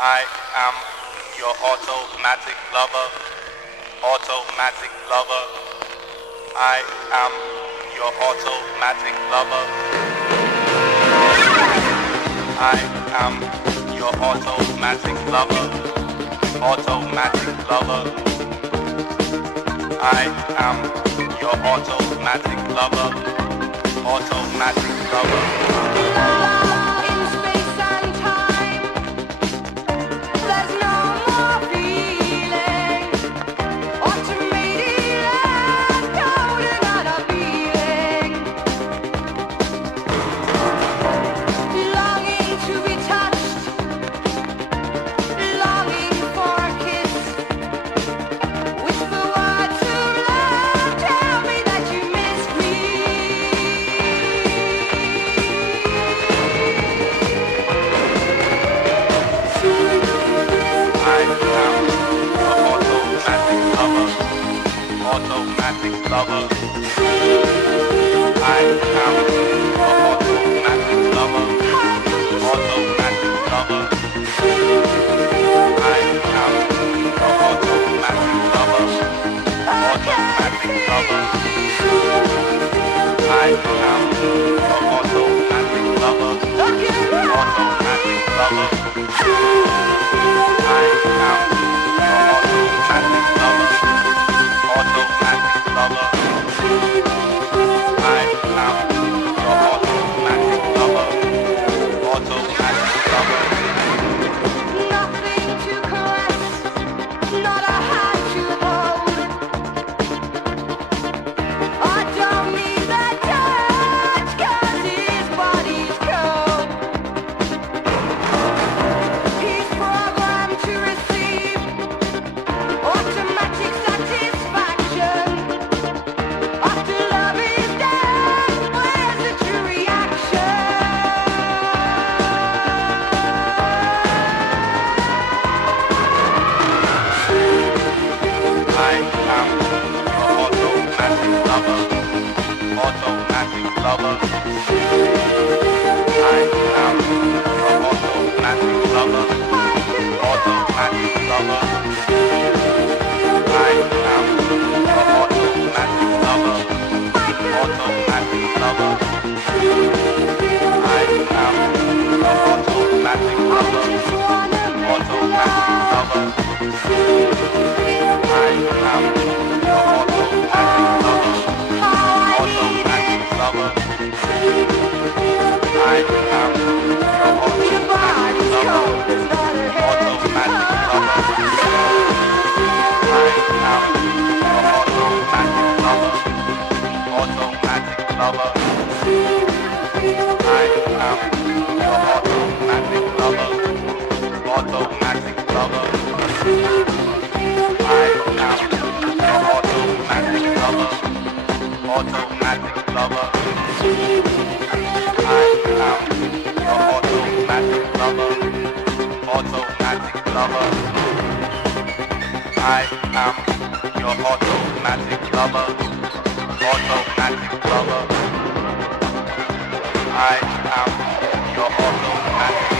I am your automatic lover, automatic lover. I am your automatic lover. I am your automatic lover, automatic lover. I am your automatic lover, automatic lover. Automatic lover. I am your automatic lover. Automatic lover. I am your automatic lover. Automatic lover. I am your automatic lover. Automatic lover. I am your automatic lover. Automatic lover. I am your automatic lover. Automatic lover. Nothing to caress, not a hand to hold. I don't need that touch, 'cause his body's cold. He's programmed to receive automatic satisfaction. After love is done, where's the true reaction? I am your automatic lover. Automatic lover. I am your automatic lover. Automatic lover. I am your automatic lover. Automatic lover. I am your automatic lover. Automatic lover. I am your automatic lover. Automatic lover. I am your automatic lover. Automatic lover. I am your automatic lover. Automatic lover. I am your automatic lover. Automatic lover. I am your automatic lover. Automatic lover. I am your automatic lover. Automatic lover. I am your automatic lover. Automatic lover. I am your automatic